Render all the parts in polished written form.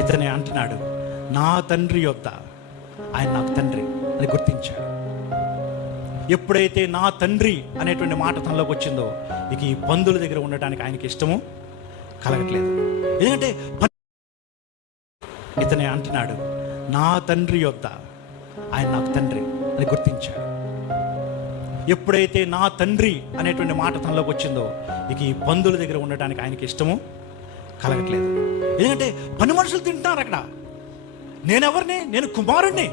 ఇతనే అంటున్నాడు, నా తండ్రి యొద్ద, ఆయన నాకు తండ్రి అని గుర్తించాడు. ఎప్పుడైతే నా తండ్రి అనేటువంటి మాట తనలోకి వచ్చిందో, ఇక ఈ పందుల దగ్గర ఉండటానికి ఆయనకి ఇష్టము కలగట్లేదు. ఎందుకంటే ఇతనే అంటున్నాడు, నా తండ్రి యొద్ద, ఆయన నాకు తండ్రి అని గుర్తించాడు. ఎప్పుడైతే నా తండ్రి అనేటువంటి మాట తనలోకి వచ్చిందో, ఇక ఈ పందుల దగ్గర ఉండటానికి ఆయనకి ఇష్టము కలగట్లేదు. ఎందుకంటే పని మనుషులు తింటున్నారు అక్కడ. నేనెవరిని? నేను కుమారుణ్ణి.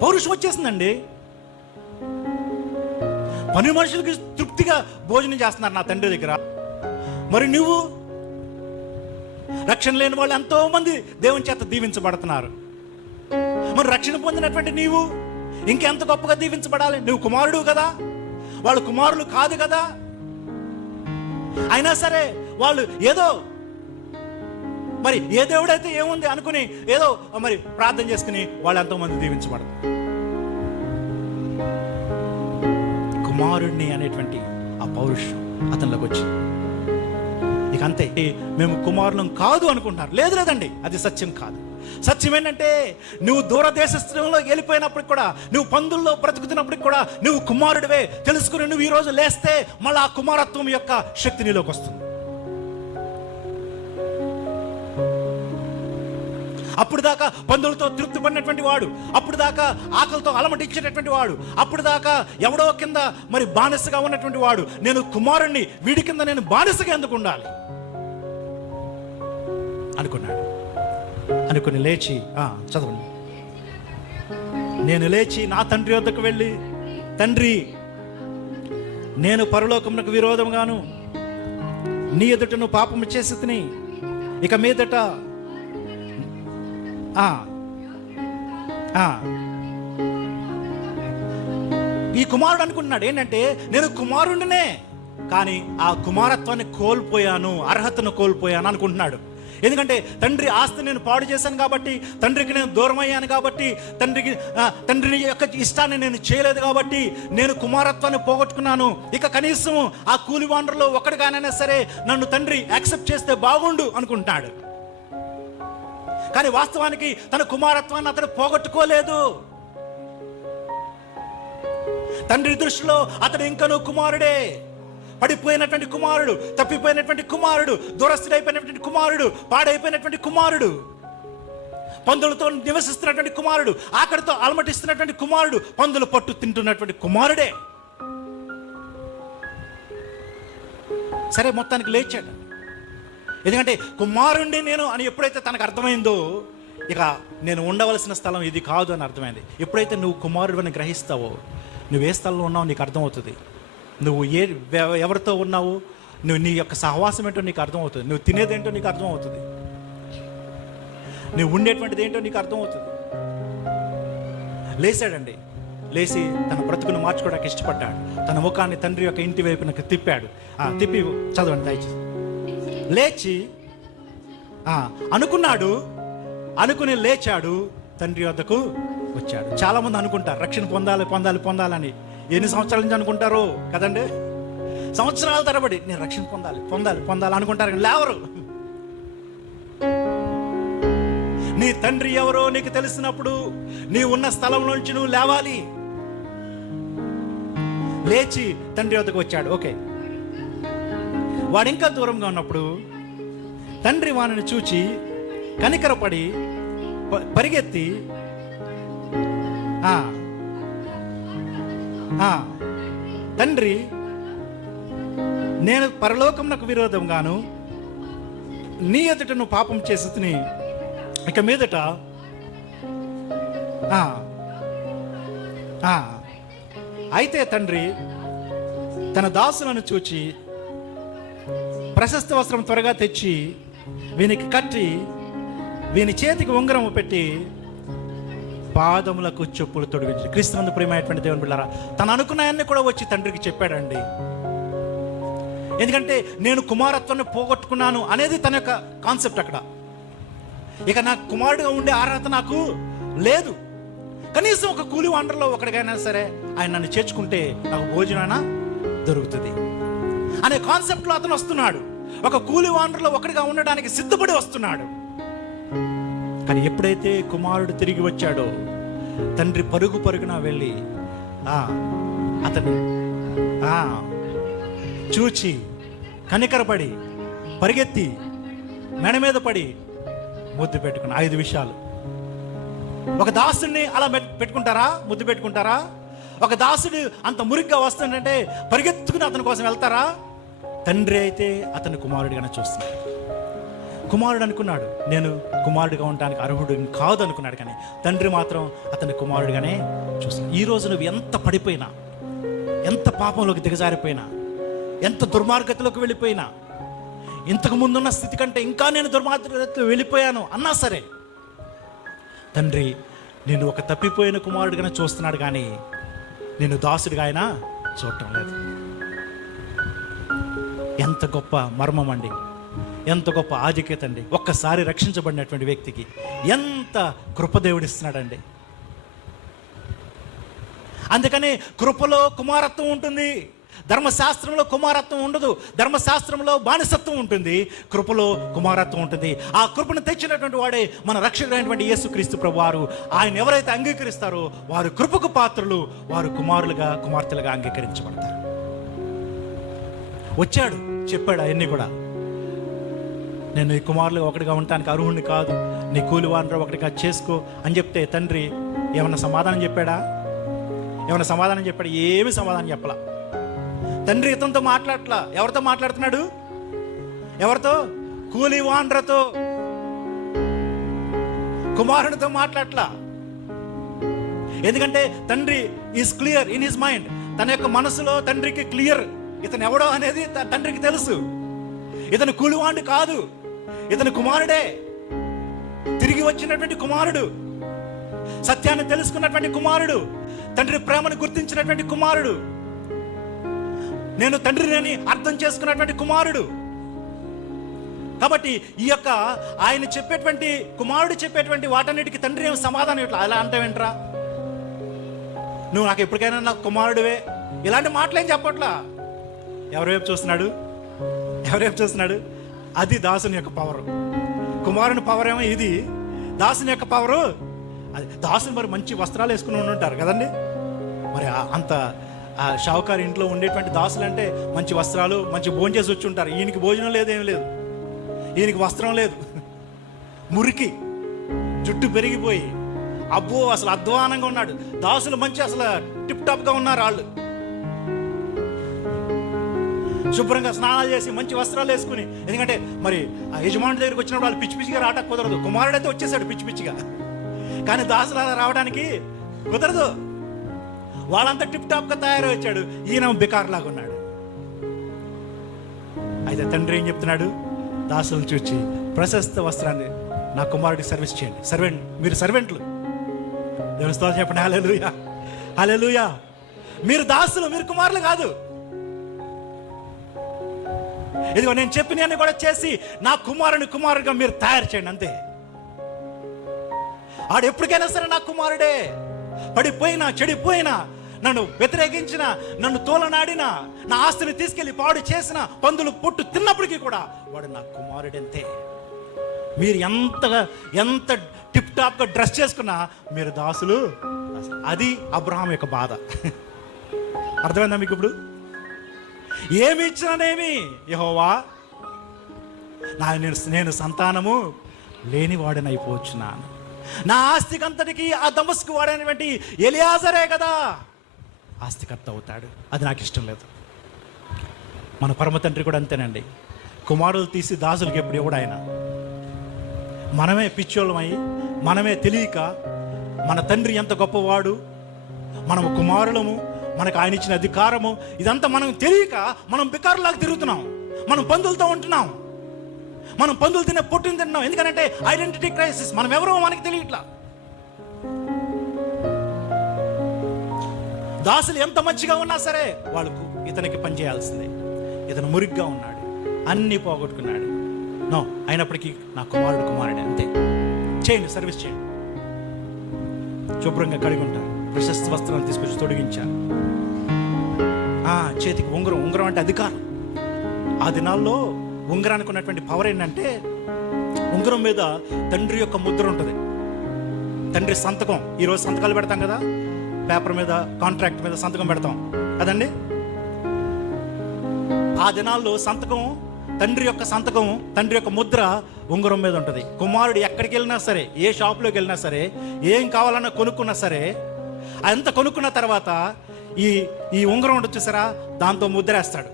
పౌరుషం వచ్చేసిందండి. పని మనుషులకి తృప్తిగా భోజనం చేస్తున్నారు నా తండ్రి దగ్గర. మరి నువ్వు, రక్షణ లేని వాళ్ళు ఎంతో మంది దేవుని చేత దీవించబడుతున్నారు. మరి రక్షణ పొందినటువంటి నీవు ఇంకెంత గొప్పగా దీవించబడాలి. నువ్వు కుమారుడు కదా, వాళ్ళు కుమారులు కాదు కదా. అయినా సరే వాళ్ళు ఏదో మరి ఏ దేవుడైతే ఏముంది అనుకుని ఏదో మరి ప్రార్థన చేసుకుని వాళ్ళు ఎంతో మంది దీవించబడతారు. కుమారుణ్ణి అనేటువంటి ఆ పౌరుషం అతనిలోకి వచ్చింది. ఇక అంతే, మేము కుమారులం కాదు అనుకుంటున్నారు. లేదండి, అది సత్యం కాదు. సత్యం ఏంటంటే, నువ్వు దూరదేశంలో వెళ్ళిపోయినప్పటికి కూడా, నువ్వు పందుల్లో బ్రతుకుతున్నప్పటికి కూడా నువ్వు కుమారుడివే తెలుసుకుని నువ్వు ఈరోజు లేస్తే మళ్ళీ ఆ కుమారత్వం యొక్క శక్తి నీలోకి వస్తుంది. అప్పుడు దాకా పందులతో తృప్తి పడినటువంటి వాడు, అప్పుడు దాకా ఆకలితో అలమటించేటటువంటి వాడు, అప్పుడు దాకా ఎవడో కింద మరి బానిసగా ఉన్నటువంటి వాడు, నేను కుమారుణ్ణి, వీడి కింద నేను బానిసగా ఎందుకు ఉండాలి అనుకున్నాడు. అనుకుని లేచి చదవండి. నేను లేచి నా తండ్రి వద్దకు వెళ్ళి, తండ్రి, నేను పరలోకమునకు విరోధంగాను నీ ఎదుటను పాపము చేసి తిని, ఇక మీదట ఈ కుమారుడు అనుకుంటున్నాడు ఏంటంటే, నేను కుమారుడినే, కానీ ఆ కుమారత్వాన్ని కోల్పోయాను, అర్హతను కోల్పోయాను అనుకుంటున్నాడు. ఎందుకంటే తండ్రి ఆస్తి నేను పాడు చేశాను కాబట్టి, తండ్రికి నేను దూరం అయ్యాను కాబట్టి, తండ్రి యొక్క ఇష్టాన్ని నేను చేయలేదు కాబట్టి నేను కుమారత్వాన్ని పోగొట్టుకున్నాను. ఇక కనీసం ఆ కూలి వాండర్లో ఒకటిగానైనా సరే నన్ను తండ్రి యాక్సెప్ట్ చేస్తే బాగుండు అనుకుంటున్నాడు. కానీ వాస్తవానికి తన కుమారత్వాన్ని అతడు పోగొట్టుకోలేదు. తండ్రి దృష్టిలో అతడు ఇంకనూ కుమారుడే. పడిపోయినటువంటి కుమారుడు, తప్పిపోయినటువంటి కుమారుడు, దురస్థుడైపోయినటువంటి కుమారుడు, పాడైపోయినటువంటి కుమారుడు, పందులతో నివసిస్తున్నటువంటి కుమారుడు, ఆకలితో అలమటిస్తున్నటువంటి కుమారుడు, పందులు పట్టు తింటున్నటువంటి కుమారుడే. సరే, మొత్తానికి లేచాడు. ఎందుకంటే కుమారుణ్ణి నేను అని ఎప్పుడైతే తనకు అర్థమైందో, ఇక నేను ఉండవలసిన స్థలం ఇది కాదు అని అర్థమైంది. ఎప్పుడైతే నువ్వు కుమారుడు అని గ్రహిస్తావో, నువ్వు ఏ స్థలంలో ఉన్నావో నీకు అర్థమవుతుంది. నువ్వు ఎవరితో ఉన్నావు, నువ్వు నీ యొక్క సహవాసం ఏంటో నీకు అర్థమవుతుంది. నువ్వు తినేదేంటో నీకు అర్థమవుతుంది. నువ్వు ఉండేటువంటిది ఏంటో నీకు అర్థమవుతుంది. లేచాడండి. లేచి తన బ్రతుకును మార్చుకోవడానికి ఇష్టపడ్డాడు. తన ముఖాన్ని తండ్రి యొక్క ఇంటి వైపునకు తిప్పాడు. తిప్పి చదవండి దయచేసి. లేచి అనుకున్నాడు, అనుకుని లేచాడు, తండ్రి వద్దకు వచ్చాడు. చాలా మంది అనుకుంటారు రక్షణ పొందాలని. ఎన్ని సంవత్సరాల నుంచి అనుకుంటారో కదండి. సంవత్సరాల తరబడి నేను రక్షణ పొందాలి అనుకుంటారు, కానీ లేవరు. నీ తండ్రి ఎవరో నీకు తెలిసినప్పుడు నీ ఉన్న స్థలం నుంచి నువ్వు లేవాలి. లేచి తండ్రి వద్దకు వచ్చాడు. ఓకే, వాడు ఇంకా దూరంగా ఉన్నప్పుడు తండ్రి వానిని చూచి కనికరపడి పరిగెత్తి తండ్రి, నేను పరలోకమునకు విరోధంగాను నీ ఎదుట నువ్వు పాపం చేసి ఇక మీదట అయితే తండ్రి తన దాసులను చూచి ప్రశస్త వస్త్రం త్వరగా తెచ్చి వీనికి కట్టి వీని చేతికి ఉంగరము పెట్టి పాదములకు చెప్పులు తొడిగించి. క్రీస్తునందు ప్రియమైనటువంటి దేవుని బిడ్డలారా, తను అనుకున్నాయన్నీ కూడా వచ్చి తండ్రికి చెప్పాడండి. ఎందుకంటే నేను కుమారత్వాన్ని పోగొట్టుకున్నాను అనేది తన యొక్క కాన్సెప్ట్ అక్కడ. ఇక నాకు కుమారుడుగా ఉండే అర్హత నాకు లేదు. కనీసం ఒక కూలి వాండర్లో ఒకడికైనా సరే ఆయన నన్ను చేర్చుకుంటే నాకు భోజనమైనా దొరుకుతుంది అనే కాన్సెప్ట్లో అతను వస్తున్నాడు. ఒక కూలి వాండర్లో ఒకటిగా ఉండడానికి సిద్ధపడి వస్తున్నాడు. కానీ ఎప్పుడైతే కుమారుడు తిరిగి వచ్చాడో తండ్రి పరుగు పరుగున వెళ్ళి అతను చూచి కనికరపడి పరిగెత్తి మెడ మీద పడి ముద్దు పెట్టుకున్న 5 విషయాలు. ఒక దాసుడిని అలా పెట్టుకుంటారా? ముద్దు పెట్టుకుంటారా? ఒక దాసుడు అంత మురిగ్గా వస్తుందంటే పరిగెత్తుకుని అతని కోసం వెళ్తారా? తండ్రి అయితే అతని కుమారుడిగానే చూస్తున్నాడు. కుమారుడు అనుకున్నాడు, నేను కుమారుడిగా ఉండడానికి అర్హుడు కాదు అనుకున్నాడు. కానీ తండ్రి మాత్రం అతని కుమారుడిగానే చూస్తున్నాడు. ఈరోజు నువ్వు ఎంత పడిపోయినా, ఎంత పాపంలోకి దిగజారిపోయినా, ఎంత దుర్మార్గతలోకి వెళ్ళిపోయినా, ఇంతకు ముందున్న స్థితి కంటే ఇంకా నేను దుర్మార్గతలో వెళ్ళిపోయాను అన్నా సరే, తండ్రి నేను ఒక తప్పిపోయిన కుమారుడిగానే చూస్తున్నాడు, కానీ నేను దాసుడిగా ఆయన చూడటం లేదు. ఎంత గొప్ప మర్మం అండి, ఎంత గొప్ప ఆధిక్యత అండి. ఒక్కసారి రక్షించబడినటువంటి వ్యక్తికి ఎంత కృపదేవుడిస్తున్నాడండి. అందుకని కృపలో కుమారత్వం ఉంటుంది, ధర్మశాస్త్రంలో కుమారత్వం ఉండదు. ధర్మశాస్త్రంలో బానిసత్వం ఉంటుంది, కృపలో కుమారత్వం ఉంటుంది. ఆ కృపను తెచ్చినటువంటి వాడే మన రక్షకుడైనటువంటి యేసుక్రీస్తు ప్రభువారు. ఆయన ఎవరైతే అంగీకరిస్తారో వారు కృపకు పాత్రలు, వారు కుమారులుగా కుమార్తెలుగా అంగీకరించబడతారు. వచ్చాడు, చెప్పాడు అవన్నీ కూడా. నేను ఈ కుమారులు ఒకటిగా ఉండటానికి అర్హుడిని కాదు, నీ కూలివారిలో ఒకటిగా చేసుకో అని చెప్తే తండ్రి ఏమన్నా సమాధానం చెప్పాడా? ఏమన్నా సమాధానం చెప్పాడు? ఏమి సమాధానం చెప్పలా. తండ్రి ఇతనితో మాట్లాడట్లా. ఎవరితో మాట్లాడుతున్నాడు? ఎవరితో? కూలివాండ్రతో, కుమారునితో మాట్లాడట్లా. ఎందుకంటే తండ్రి is clear in his mind. తన యొక్క మనసులో తండ్రికి క్లియర్, ఇతను ఎవడో అనేది తండ్రికి తెలుసు. ఇతను కూలివాండు కాదు, ఇతను కుమారుడే, తిరిగి వచ్చినటువంటి కుమారుడు, సత్యాన్ని తెలుసుకున్నటువంటి కుమారుడు, తండ్రి ప్రేమను గుర్తించినటువంటి కుమారుడు, నేను తండ్రిని అర్థం చేసుకున్నటువంటి కుమారుడు. కాబట్టి ఈ యొక్క ఆయన చెప్పేటువంటి కుమారుడు చెప్పేటువంటి వాటన్నిటికీ తండ్రి ఏమి సమాధానం ఇట్లా అలా అంటావేంట్రా, నువ్వు నాకు ఎప్పటికైనా నాకు కుమారుడివే, ఇలాంటి మాటలేం చెప్పట్లా. ఎవరివైపు చూస్తున్నాడు? ఎవరివైపు చూస్తున్నాడు? అది దాసుని యొక్క పవరు. కుమారుని పవర్ ఏమో ఇది, దాసుని యొక్క పవరు అది. దాసుని మరి మంచి వస్త్రాలు వేసుకుని ఉంటారు కదండి. మరి అంత ఆ షావుకారు ఇంట్లో ఉండేటువంటి దాసులు అంటే మంచి వస్త్రాలు, మంచి భోజనం చేసి వచ్చి ఉంటారు. ఈయనకి భోజనం లేదు, ఏం లేదు, ఈయనకి వస్త్రం లేదు, మురికి, జుట్టు పెరిగిపోయి అబ్బో అసలు అధ్వానంగా ఉన్నాడు. దాసులు మంచి అసలు టిప్ టాప్గా ఉన్నారు. వాళ్ళు శుభ్రంగా స్నానాలు చేసి మంచి వస్త్రాలు వేసుకుని, ఎందుకంటే మరి ఆ యజమానుడి దగ్గరికి వచ్చినప్పుడు వాళ్ళు పిచ్చి పిచ్చిగా రావడానికి కుదరదు. కుమారుడైతే వచ్చేసాడు పిచ్చి పిచ్చిగా, కానీ దాసులు అలా రావడానికి కుదరదు. వాళ్ళంతా టిప్ టాప్గా తయారై వచ్చాడు, ఈయన బికార్లాగా ఉన్నాడు. అయితే తండ్రి ఏం చెప్తున్నాడు? దాసులను చూచి ప్రశస్త వస్త్రాన్ని నా కుమారుడికి సర్వీస్ చేయండి. సర్వెంట్, మీరు సర్వెంట్లు. దేవుని స్తోత్రం చెప్పండి. హల్లెలూయా, హల్లెలూయా. మీరు దాసులు, మీరు కుమారులు కాదు. ఇదిగో నేను చెప్పినవన్నీ కూడా చేసి నా కుమారుడిగా మీరు తయారు చేయండి, అంతే. ఆడు ఎప్పటికైనా సరే నా కుమారుడే. పడిపోయినా, చెడిపోయినా, నన్ను వ్యతిరేకించిన, నన్ను తోలనాడిన, నా ఆస్తిని తీసుకెళ్లి పాడు చేసిన, పందులు పొట్టు తిన్నప్పటికీ కూడా వాడు నా కుమారుడంతే. మీరు ఎంత టిప్ టాప్గా డ్రెస్ చేసుకున్నా మీరు దాసులు. అది అబ్రహాం యొక్క బాధ. అర్థమైందా మీకు? ఇప్పుడు ఏమి ఇచ్చినానేమి యెహోవా, నేను సంతానము లేనివాడనైపోవచ్చున్నాను. నా ఆస్తికంతటికి ఆ దమస్కు వాడైనటువంటి ఎలియాజరే కదా ఆస్తికర్త అవుతాడు. అది నాకు ఇష్టం లేదు. మన పరమ తండ్రి కూడా అంతేనండి. కుమారులు తీసి దాసులకు ఎప్పుడు ఇవ్వడు ఆయన. మనమే పిచ్చోళ్ళమై, మనమే తెలియక, మన తండ్రి ఎంత గొప్పవాడు, మనము కుమారులము, మనకు ఆయన ఇచ్చిన అధికారము, ఇదంతా మనం తెలియక మనం బికారులాగా తిరుగుతున్నాం. మనం పందులతో ఉంటున్నాం, మనం పందులు తినే పొట్టుని తింటున్నాం. ఎందుకంటే ఐడెంటిటీ క్రైసిస్. మనం ఎవరో మనకి తెలియట్లా. దాసులు ఎంత మంచిగా ఉన్నా సరే వాళ్ళకు ఇతనికి పనిచేయాల్సిందే. ఇతను మురిగ్గా ఉన్నాడు, అన్నీ పోగొట్టుకున్నాడు. నో, అయినప్పటికీ నా కుమారుడే, అంతే. చేయండి, సర్వీస్ చేయండి. శుభ్రంగా కడిగి ఉంటారు, ప్రశస్త వస్త్రాన్ని తీసుకొచ్చి తొడిగించారు. చేతికి ఉంగరం అంటే అధికారం. ఆ దినాల్లో ఉంగరానికి ఉన్నటువంటి పవర్ ఏంటంటే ఉంగరం మీద తండ్రి యొక్క ముద్ర ఉంటుంది, తండ్రి సంతకం. ఈరోజు సంతకాలు పెడతాం కదా, పేపర్ మీద కాంట్రాక్ట్ మీద సంతకం పెడతాం కదండి. ఆ దినాల్లో సంతకం, తండ్రి యొక్క సంతకం, తండ్రి యొక్క ముద్ర ఉంగరం మీద ఉంటుంది. కుమారుడు ఎక్కడికి వెళ్ళినా సరే, ఏ షాప్లోకి వెళ్ళినా సరే, ఏం కావాలన్నా కొనుక్కున్నా సరే, అంత కొనుక్కున్న తర్వాత ఈ ఉంగరం ఉంటుంది చూసారా, దాంతో ముద్ర వేస్తాడు.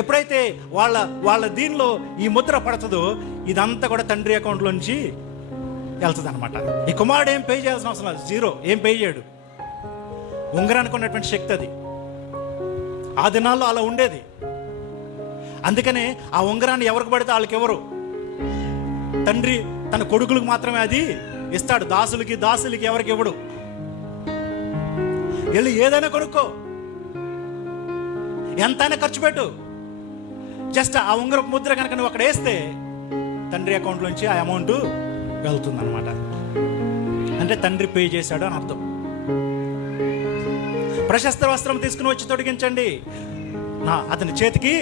ఎప్పుడైతే వాళ్ళ దీనిలో ఈ ముద్ర పడుతుందో ఇదంతా కూడా తండ్రి అకౌంట్లో నుంచి వెళ్తుంది అనమాట. ఈ కుమారుడు ఏం పే చేయాల్సిన అవసరం లేదు, జీరో, ఏం పే చేయడు. ఉంగరానికి ఉన్నటువంటి శక్తి అది. ఆ దినాల్లో అలా ఉండేది. అందుకనే ఆ ఉంగరాన్ని ఎవరికి పడితే వాళ్ళకి ఎవరు, తండ్రి తన కొడుకులకు మాత్రమే అది ఇస్తాడు. దాసులకి ఎవరికి ఇవ్వడు. వెళ్ళి ఏదైనా కొనుక్కో, ఎంతైనా ఖర్చు పెట్టు, జస్ట్ ఆ ఉంగరపు ముద్ర కనుక నువ్వు అక్కడ వేస్తే తండ్రి అకౌంట్లోంచి ఆ అమౌంట్ వెళ్తుంది అనమాట. అంటే తండ్రి పే చేశాడు అని అర్థం. ప్రశస్త వస్త్రం తీసుకుని వచ్చి తొడిగించండి, అతని చేతికి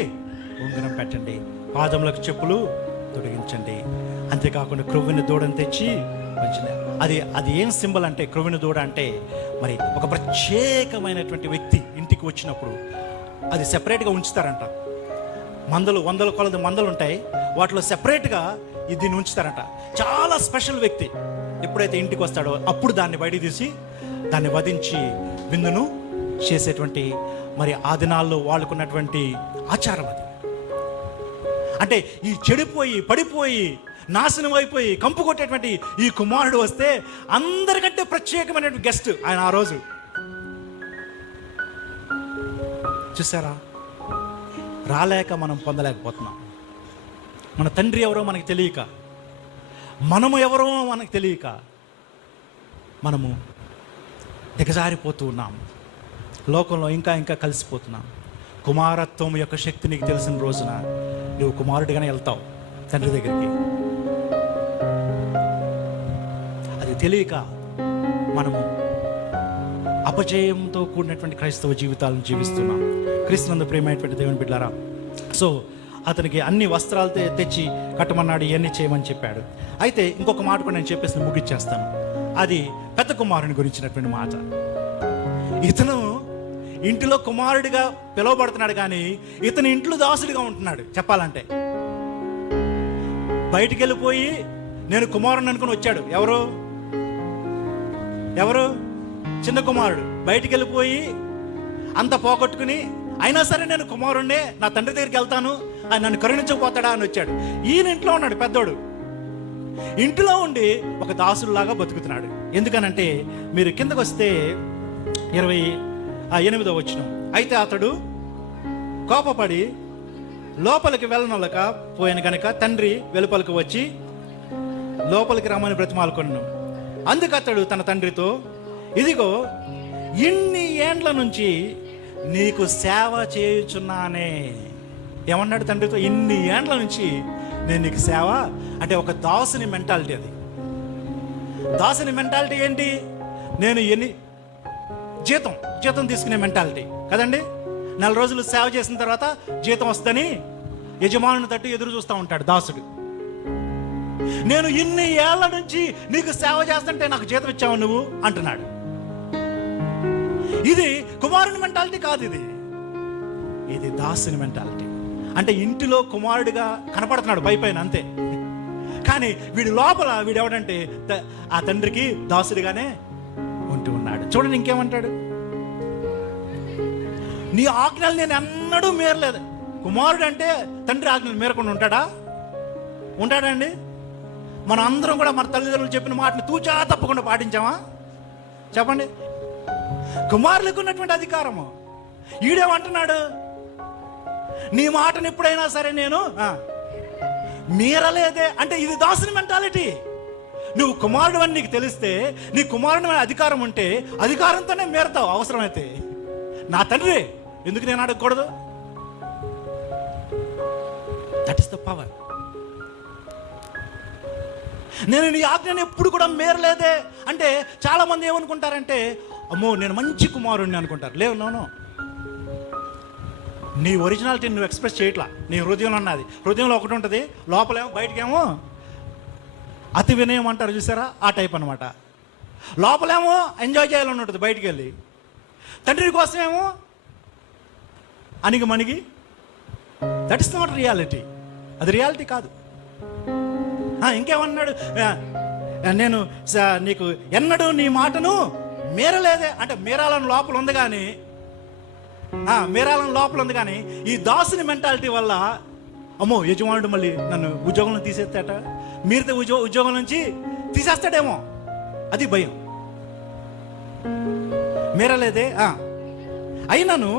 ఉంగరం పెట్టండి, పాదములకు చెప్పులు తొడిగించండి. అంతేకాకుండా క్రొవ్విన దూడను తెచ్చి మంచిది. అది ఏం సింబల్ అంటే, క్రొవ్విన దూడ అంటే మరి ఒక ప్రత్యేకమైనటువంటి వ్యక్తి ఇంటికి వచ్చినప్పుడు అది సెపరేట్గా ఉంచుతారంట. వందల కొలది మందలు ఉంటాయి, వాటిలో సెపరేట్గా దీన్ని ఉంచుతారంట. చాలా స్పెషల్ వ్యక్తి ఎప్పుడైతే ఇంటికి వస్తాడో అప్పుడు దాన్ని బయట తీసి దాన్ని వధించి విందును చేసేటువంటి మరి ఆ దినాల్లో వాళ్ళకున్నటువంటి ఆచారం అది. అంటే ఈ చెడిపోయి పడిపోయి నాశనం అయిపోయి కంపు కొట్టేటువంటి ఈ కుమారుడు వస్తే అందరికంటే ప్రత్యేకమైనటువంటి గెస్ట్ ఆయన ఆ రోజు. చూసారా, రాలేక మనం పొందలేకపోతున్నాం. మన తండ్రి ఎవరో మనకి తెలియక, మనము ఎవరో మనకు తెలియక మనము దిగజారిపోతూ ఉన్నాం. లోకంలో ఇంకా కలిసిపోతున్నాం. కుమారత్వం యొక్క శక్తి నీకు తెలిసిన రోజున నువ్వు కుమారుడిగానే వెళ్తావు తండ్రి దగ్గరికి. అది తెలియక మనము అపజయంతో కూడినటువంటి క్రైస్తవ జీవితాలను జీవిస్తున్నాం. క్రీస్తునందు ప్రియమైనటువంటి దేవుని బిడ్డలారా, సో అతనికి అన్ని వస్త్రాలు తెచ్చి కట్టమన్నాడు, ఇవన్నీ చేయమని చెప్పాడు. అయితే ఇంకొక మాట కూడా నేను చెప్పేసి ముగిచ్చేస్తాను. అది పెద్ద కుమారుని గురించినటువంటి మాట. ఇతను ఇంటిలో కుమారుడిగా పిలువబడుతున్నాడు, కానీ ఇతను ఇంట్లో దాసుడిగా ఉంటున్నాడు. చెప్పాలంటే బయటికి వెళ్ళిపోయి నేను కుమారుని అనుకుని వచ్చాడు. ఎవరు చిన్న కుమారుడు బయటికి వెళ్ళిపోయి అంత పోగొట్టుకుని, అయినా సరే నేను కుమారుణ్ణే, నా తండ్రి దగ్గరికి వెళ్తాను, ఆయన నన్ను కరుణించకపోతాడా అని వచ్చాడు. ఈయన ఇంట్లో ఉన్నాడు పెద్దోడు, ఇంట్లో ఉండి ఒక దాసులాగా బతుకుతున్నాడు. ఎందుకనంటే మీరు కిందకు వస్తే 28వ వచనం. అయితే అతడు కోపపడి లోపలికి వెళ్ళనొలక పోయిన కనుక తండ్రి వెలుపలికి వచ్చి లోపలికి రమ్మని బ్రతిమాలుకొనెను. అందుకు అతడు తన తండ్రితో, ఇదిగో ఇన్ని ఏండ్ల నుంచి నీకు సేవ చేయుచున్నానే. ఏమన్నాడు తండ్రితో? ఇన్ని ఏండ్ల నుంచి నేను నీకు సేవ. అంటే ఒక దాసుని మెంటాలిటీ అది. దాసుని మెంటాలిటీ ఏంటి? నేను జీతం తీసుకునే మెంటాలిటీ కదండి. 4 రోజులు సేవ చేసిన తర్వాత జీతం వస్తుందని యజమానుని తట్టు ఎదురు చూస్తూ ఉంటాడు దాసుడు. నేను ఇన్ని ఏళ్ల నుంచి నీకు సేవ చేస్తుంటే నాకు జీతం ఇచ్చావు నువ్వు అంటున్నాడు. ఇది కుమారుని మెంటాలిటీ కాదు, ఇది దాసుని మెంటాలిటీ. అంటే ఇంటిలో కుమారుడిగా కనపడుతున్నాడు పైపైన అంతే, కానీ వీడి లోపల వీడెవడంటే ఆ తండ్రికి దాసుడిగానే ఉంటూ ఉన్నాడు. చూడండి ఇంకేమంటాడు, నీ ఆజ్ఞలు నేను ఎన్నడూ మీరలేదు. కుమారుడు అంటే తండ్రి ఆజ్ఞలు మీరకుండా ఉంటాడండి? మనం అందరం కూడా మన తల్లిదండ్రులు చెప్పిన మాటను తూచా తప్పకుండా పాటించామా? చెప్పండి. కుమారులకు ఉన్నటువంటి అధికారము. ఈడేమంటున్నాడు, నీ మాటను ఎప్పుడైనా సరే నేను మీరలేదే. అంటే ఇది దాసుని మెంటాలిటీ. నువ్వు కుమారుడు అని నీకు తెలిస్తే, నీ కుమారుడు అనే అధికారం ఉంటే అధికారంతోనే మీరతావు అవసరమైతే. నా తండ్రి ఎందుకు నేను అడగకూడదు? That is the power. నేను నీ ఆజ్ఞను ఎప్పుడు కూడా మేరలేదే అంటే చాలా మంది ఏమనుకుంటారంటే, అమ్మో నేను మంచి కుమారుడిని అనుకుంటారు. లేవు, నో, నీ ఒరిజినాలిటీ నువ్వు ఎక్స్ప్రెస్ చేయట్లా. నీ హృదయంలో ఉన్నది, హృదయంలో ఒకటి ఉంటుంది, లోపలేమో బయటకేమో అతి వినయం అంటారు చూసారా, ఆ టైప్ అనమాట. లోపలేమో ఎంజాయ్ చేయాలని ఉంటుంది, బయటికి వెళ్ళి తండ్రి కోసమేమో అణిగి మణిగి. దట్ ఇస్ నాట్ రియాలిటీ, అది రియాలిటీ కాదు. ఇంకేమన్నాడు, నేను నీకు ఎన్నడూ నీ మాటను మీరలేదే అంటే మీరాలని లోపల ఉంది కానీ, మీరాలని లోపల ఉంది కానీ ఈ దాసుని మెంటాలిటీ వల్ల అమ్మో యజమానుడు మళ్ళీ నన్ను ఉద్యోగంలో తీసేస్తాట, మీరితే ఉద్యోగం నుంచి తీసేస్తాడేమో, అది భయం. మీరలేదే అయినను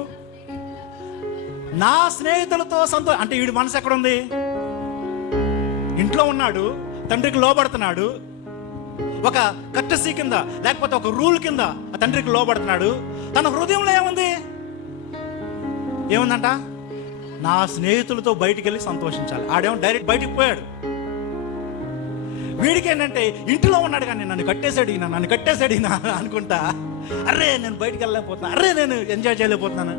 నా స్నేహితులతో అంటే వీడి మనసు ఎక్కడుంది? ఇంట్లో ఉన్నాడు, తండ్రికి లోబడుతున్నాడు, ఒక కట్టసీ కింద లేకపోతే ఒక రూల్ కింద ఆ తండ్రికి లోబడుతున్నాడు. తన హృదయంలో ఏముందంట? నా స్నేహితులతో బయటికి వెళ్ళి సంతోషించాలి. ఆడేమో డైరెక్ట్ బయటికి పోయాడు. వీడికి ఏంటంటే ఇంట్లో ఉన్నాడు కానీ నన్ను కట్టేశాడు ఈయన అనుకుంటా, అర్రే నేను బయటికి వెళ్ళలేకపోతున్నా, అర్రే నేను ఎంజాయ్ చేయలేకపోతున్నాను.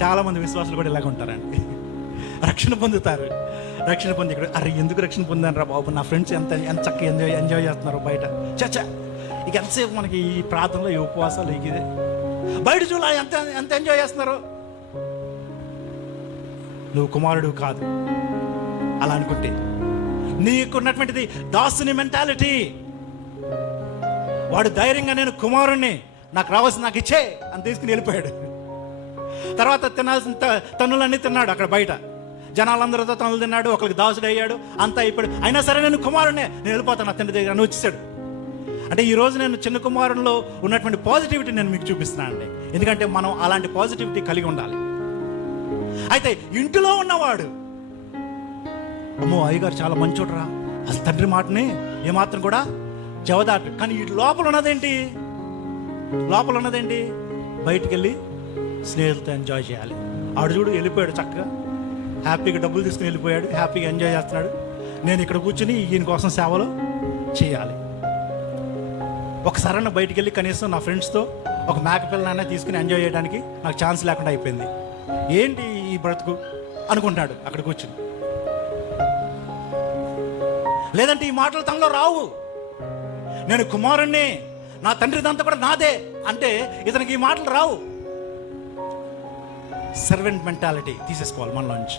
చాలామంది విశ్వాసులు కూడా ఇలాగ ఉంటారండి. రక్షణ పొందుతారు, రక్షణ పొంది ఇక్కడ అరే ఎందుకు రక్షణ పొందాను రా బాబు, నా ఫ్రెండ్స్ ఎంత చక్కగా ఎంజాయ్ చేస్తున్నారు బయట, చచ్చా ఇక ఎంతసేపు మనకి ఈ ప్రార్థనలో ఈ ఉపవాసాలు ఇదే బయట చూడాల ఎంత ఎంజాయ్ చేస్తున్నారు. నువ్వు కుమారుడు కాదు అలా అనుకుంటే. నీకున్నటువంటిది దాసుని మెంటాలిటీ. వాడు ధైర్యంగా నేను కుమారుణ్ణి, నాకు రావాల్సి నాకు ఇచ్చే అని తీసుకుని వెళ్ళిపోయాడు. తర్వాత తినాల్సిన తన్నులన్నీ తిన్నాడు అక్కడ బయట, జనాలందరితో తనులు తిన్నాడు, ఒకరికి దాసుడు అయ్యాడు, అంతా అయిపోయాడు. అయినా సరే నేను కుమారుణ్ణే, నేను వెళ్ళిపోతాను నా తండ్రి దగ్గర అని వచ్చేసాడు. అంటే ఈరోజు నేను చిన్న కుమారుల్లో ఉన్నటువంటి పాజిటివిటీ నేను మీకు చూపిస్తున్నాను అండి. ఎందుకంటే మనం అలాంటి పాజిటివిటీ కలిగి ఉండాలి. అయితే ఇంటిలో ఉన్నవాడు అమ్మో అయ్యగారు చాలా మంచోడరా, అసలు తండ్రి మాటని ఏమాత్రం కూడా జవదాటు. కానీ ఈ లోపల ఉన్నదేంటి? బయటికి వెళ్ళి స్నేహితులతో ఎంజాయ్ చేయాలి. ఆడు చూడు వెళ్ళిపోయాడు, చక్కగా హ్యాపీగా డబ్బులు తీసుకుని వెళ్ళిపోయాడు, హ్యాపీగా ఎంజాయ్ చేస్తున్నాడు. నేను ఇక్కడ కూర్చుని ఈయన కోసం సేవలు చేయాలి. ఒకసారన్నా బయటికి వెళ్ళి కనీసం నా ఫ్రెండ్స్తో ఒక మేకపిల్లనైనా తీసుకుని ఎంజాయ్ చేయడానికి నాకు ఛాన్స్ లేకుండా అయిపోయింది. ఏంటి ఈ బ్రతుకు అనుకుంటాడు అక్కడ కూర్చుని. లేదంటే ఈ మాటలు తనలో రావు. నేను కుమారుణ్ణి, నా తండ్రిదంతా కూడా నాదే అంటే ఇతనికి ఈ మాటలు రావు. సర్వెంట్ మెంటాలిటీ తీసేసుకోవాలి మనలోంచి.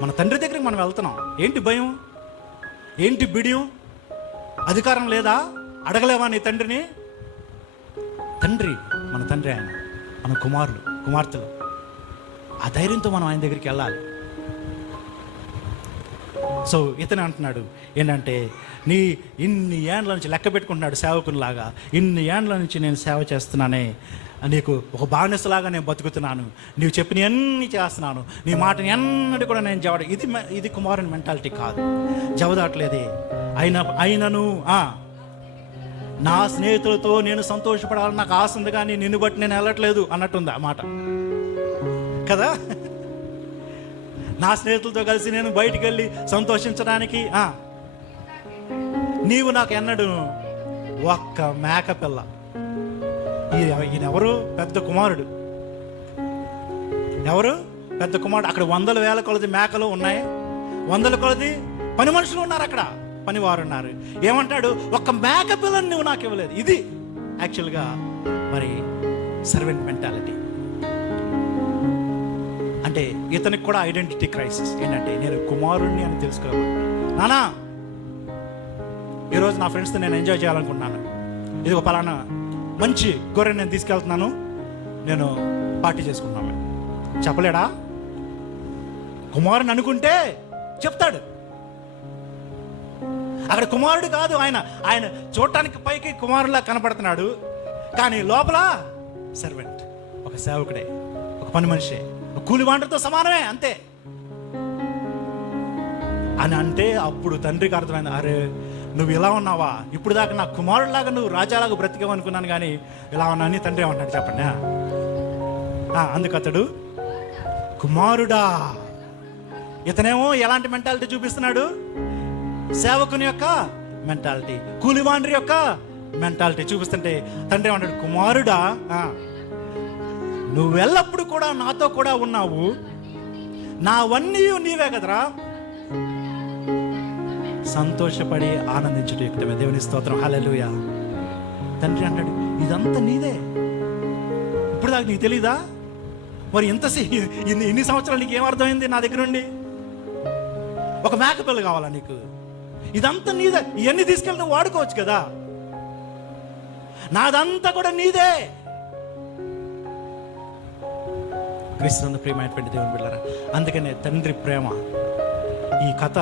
మన తండ్రి దగ్గరికి మనం వెళ్తున్నాం, ఏంటి భయం, ఏంటి బిడియం? అధికారం లేదా? అడగలేవా నీ తండ్రిని? తండ్రి మన తండ్రి, ఆయన మన కుమార్తెలు. ఆ ధైర్యంతో మనం ఆయన దగ్గరికి వెళ్ళాలి. సో ఇతను అంటున్నాడు ఏంటంటే, నీ ఇన్ని ఏండ్ల నుంచి లెక్క పెట్టుకుంటున్నాడు సేవకునిలాగా, ఇన్ని ఏండ్ల నుంచి నేను సేవ చేస్తున్నానే, నీకు ఒక బానిసలాగా నేను బతుకుతున్నాను, నీవు చెప్పిన అన్నీ చేస్తున్నాను, నీ మాటని అన్నది కూడా నేను ఇది కుమారుని మెంటాలిటీ కాదు, జవదాట్లేదే. అయినను నా స్నేహితులతో నేను సంతోషపడాలని నాకు ఆశ ఉంది కానీ నిన్ను బట్టి నేను వెళ్ళట్లేదు అన్నట్టుంది ఆ మాట కదా. నా స్నేహితులతో కలిసి నేను బయటికి వెళ్ళి సంతోషించడానికి నీవు నాకు ఎన్నడు ఒక్క మేకపిల్ల. ఈయనెవరు? పెద్ద కుమారుడు. ఎవరు పెద్ద కుమారుడు? అక్కడ 100,000 కొలది మేకలు ఉన్నాయి, 100 కొలది పని మనుషులు ఉన్నారు, అక్కడ పనివారు ఉన్నారు. ఏమంటాడు? ఒక్క మేకపిల్లని నువ్వు నాకు ఇవ్వలేదు. ఇది యాక్చువల్గా మరి సర్వెంట్ మెంటాలిటీ. అంటే ఇతనికి కూడా ఐడెంటిటీ క్రైసిస్. ఏంటంటే నేను కుమారుణ్ణి అని తెలుసుకోవాలి. నానా ఈరోజు నా ఫ్రెండ్స్తో నేను ఎంజాయ్ చేయాలనుకుంటున్నాను, ఇది ఒక పలానా మంచి గొర్రెని నేను తీసుకెళ్తున్నాను, నేను పార్టీ చేసుకున్నాను. చెప్పలేడా? కుమారుని అనుకుంటే చెప్తాడు. అక్కడ కుమారుడు కాదు ఆయన చూడటానికి పైకి కుమారులా కనపడుతున్నాడు, కానీ లోపల సర్వెంట్, ఒక సేవకుడే, ఒక పని మనిషి, ఒక కూలివాంటతో సమానమే అంతే అని అంటే అప్పుడు తండ్రికి అర్థమైంది, అరే నువ్వు ఇలా ఉన్నావా, ఇప్పుడు దాకా నా కుమారుడిలాగా నువ్వు రాజాలాగా బ్రతికావు అనుకున్నాను కానీ ఇలా ఉన్నా అని తండ్రి ఏమంటాడు చెప్పండి. అందుకు అతడు కుమారుడా. ఇతనేమో ఎలాంటి మెంటాలిటీ చూపిస్తున్నాడు? సేవకుని యొక్క మెంటాలిటీ, కూలివాండ్రి యొక్క మెంటాలిటీ చూపిస్తుంటే తండ్రి ఏమంటాడు? కుమారుడా, నువ్వు ఎల్లప్పుడు కూడా నాతో కూడా ఉన్నావు, నావన్నీ నీవే కదరా. సంతోషపడి ఆనందించుట యుక్తమే. దేవుని స్తోత్రం, హల్లెలూయా. తండ్రి అంటాడు, ఇదంతా నీదే. ఇప్పుడు దాకా నీకు తెలీదా? మరి ఇన్ని సంవత్సరాలు నీకు ఏమర్థమైంది నా దగ్గర నుండి? ఒక మేకపిల్ల కావాలా నీకు? ఇదంతా నీదే. ఇవన్నీ తీసుకెళ్ళి నువ్వు వాడుకోవచ్చు కదా. నాదంతా కూడా నీదే. క్రీస్తునందు ప్రియమైనటువంటి దేవుని బిడ్డలారా, అందుకనే తండ్రి ప్రేమ, ఈ కథ,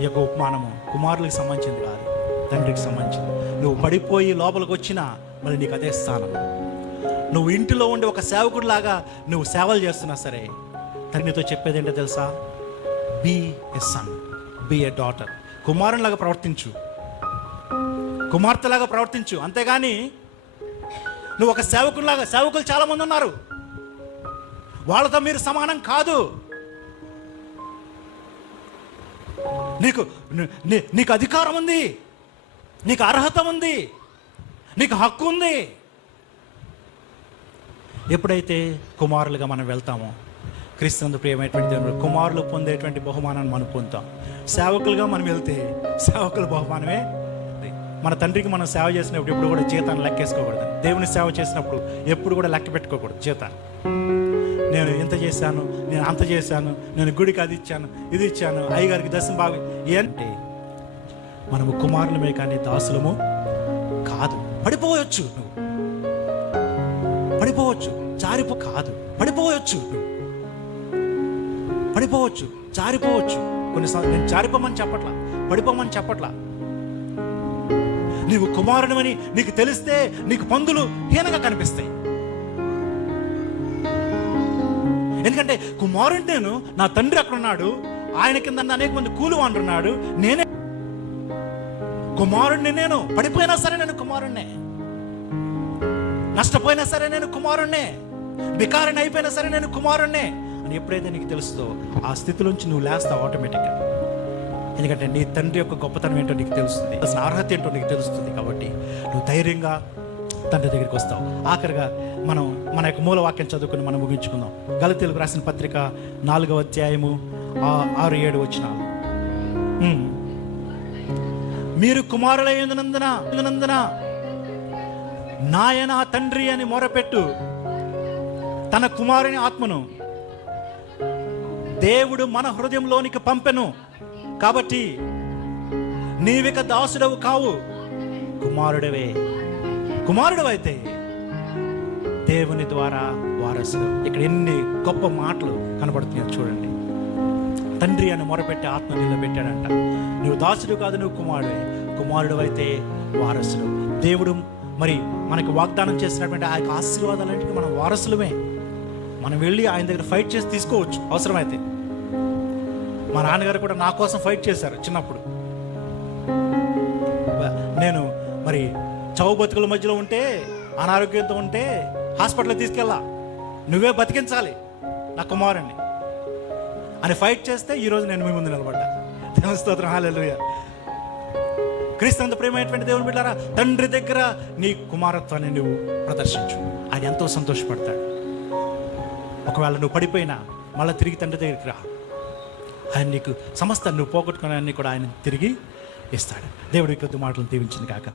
ఈ యొక్క ఉపమానము కుమారులకు సంబంధించింది కాదు, తండ్రికి సంబంధించింది. నువ్వు పడిపోయి లోపలికి వచ్చినా మళ్ళీ నీకు అదే స్థానం. నువ్వు ఇంటిలో ఉండి ఒక సేవకుడిలాగా నువ్వు సేవలు చేస్తున్నా సరే, తండ్రితో చెప్పేది ఏంటో తెలుసా? Be a son, be a daughter. కుమారునిలాగా ప్రవర్తించు, కుమార్తెలాగా ప్రవర్తించు. అంతేగాని నువ్వు ఒక సేవకుడిలాగా, సేవకులు చాలామంది ఉన్నారు, వాళ్ళతో మీరు సమానం కాదు. నీకు అధికారం ఉంది, నీకు అర్హత ఉంది, నీకు హక్కు ఉంది. ఎప్పుడైతే కుమారులుగా మనం వెళ్తామో, క్రీస్తునందు ప్రియమైనటువంటి దేవుడు, కుమారులు పొందేటువంటి బహుమానాన్ని మనం పొందుతాం. సేవకులుగా మనం వెళ్తే సేవకుల బహుమానమే. మన తండ్రికి మనం సేవ చేసినప్పుడు ఎప్పుడు కూడా జీతాన్ని లెక్కేసుకోకూడదు. దేవుని సేవ చేసినప్పుడు ఎప్పుడు కూడా లెక్క పెట్టుకోకూడదు జీతాన్ని. నేను ఇంత చేశాను, నేను అంత చేశాను, నేను గుడికి అది ఇచ్చాను, ఇది ఇచ్చాను, అయ్యగారికి దర్శనం బాగా. ఏంటంటే మనము కుమారులమే కానీ దాసులము కాదు. పడిపోవచ్చు, నువ్వు పడిపోవచ్చు, కాదు, పడిపోవచ్చు, నువ్వు పడిపోవచ్చు, జారిపోవచ్చు. కొన్నిసార్లు నేను జారిపోమని చెప్పట్లా, పడిపోమని చెప్పట్లా. నీవు కుమారునివని నీకు తెలిస్తే నీకు పందులు హీనంగా కనిపిస్తాయి. ఎందుకంటే కుమారుడు నేను, నా తండ్రి అక్కడ ఉన్నాడు, ఆయన కింద అనేక మంది కూలివాళ్ళు ఉన్నాడు, నేనే కుమారుడిని. నేను పడిపోయినా సరే నేను కుమారుణ్ణే, నష్టపోయినా సరే నేను కుమారుణ్ణే, బికారిని అయిపోయినా సరే నేను కుమారుణ్ణే అని ఎప్పుడైతే నీకు తెలుస్తుందో ఆ స్థితిలోంచి నువ్వు లేస్తావు ఆటోమేటిక్గా. ఎందుకంటే నీ తండ్రి యొక్క గొప్పతనం ఏంటో నీకు తెలుస్తుంది, అసలు అర్హత ఏంటో నీకు తెలుస్తుంది. కాబట్టి నువ్వు ధైర్యంగా తండ్రి దగ్గరికి వస్తావు. ఆఖరిగా మనం మన యొక్క మూలవాక్యం చదువుకుని మనం ముగించుకుందాం. గలతీయులకు రాసిన పత్రిక 4వ అధ్యాయము 6-7 వచనాలు. మీరు కుమారులైనందున నాయన తండ్రి అని మొరపెట్టు తన కుమారుని ఆత్మను దేవుడు మన హృదయంలోనికి పంపెను. కాబట్టి నీవిక దాసుడవు కావు, కుమారుడవే. కుమారుడవైతే దేవుని ద్వారా వారసుడు. ఇక్కడ ఎన్ని గొప్ప మాటలు కనబడుతున్నాయో చూడండి. తండ్రి అని మొరపెట్టి ఆత్మ నిలబెట్టాడంట. నువ్వు దాసుడు కాదు, నువ్వు కుమారుడే. కుమారుడు అయితే వారసుడు. దేవుడు మరి మనకు వాగ్దానం చేసినటువంటి ఆ యొక్క ఆశీర్వాదాలన్నింటికి మనం వారసులమే. మనం వెళ్ళి ఆయన దగ్గర ఫైట్ చేసి తీసుకోవచ్చు అవసరమైతే. మా నాన్నగారు కూడా నా కోసం ఫైట్ చేశారు చిన్నప్పుడు. నేను మరి చావు బతుకుల మధ్యలో ఉంటే, అనారోగ్యంతో ఉంటే హాస్పిటల్కి తీసుకెళ్ళా, నువ్వే బతికించాలి నా కుమారుణ్ణి అని ఫైట్ చేస్తే ఈరోజు నేను మీ ముందు నిలబడ్డా. దేవుని స్తోత్రం, హల్లెలూయా. క్రీస్తునందు ప్రియమైనటువంటి దేవుని బిడ్డలారా, తండ్రి దగ్గర నీ కుమారత్వాన్ని నువ్వు ప్రదర్శించు, ఆయన ఎంతో సంతోషపడతాడు. ఒకవేళ నువ్వు పడిపోయినా మళ్ళీ తిరిగి తండ్రి దగ్గరికి రా, ఆయన నీకు సమస్త నువ్వు పోగొట్టుకునే అన్ని కూడా ఆయన తిరిగి ఇస్తాడు. దేవుడి కొద్ది మాటలు దీవించింది కాక.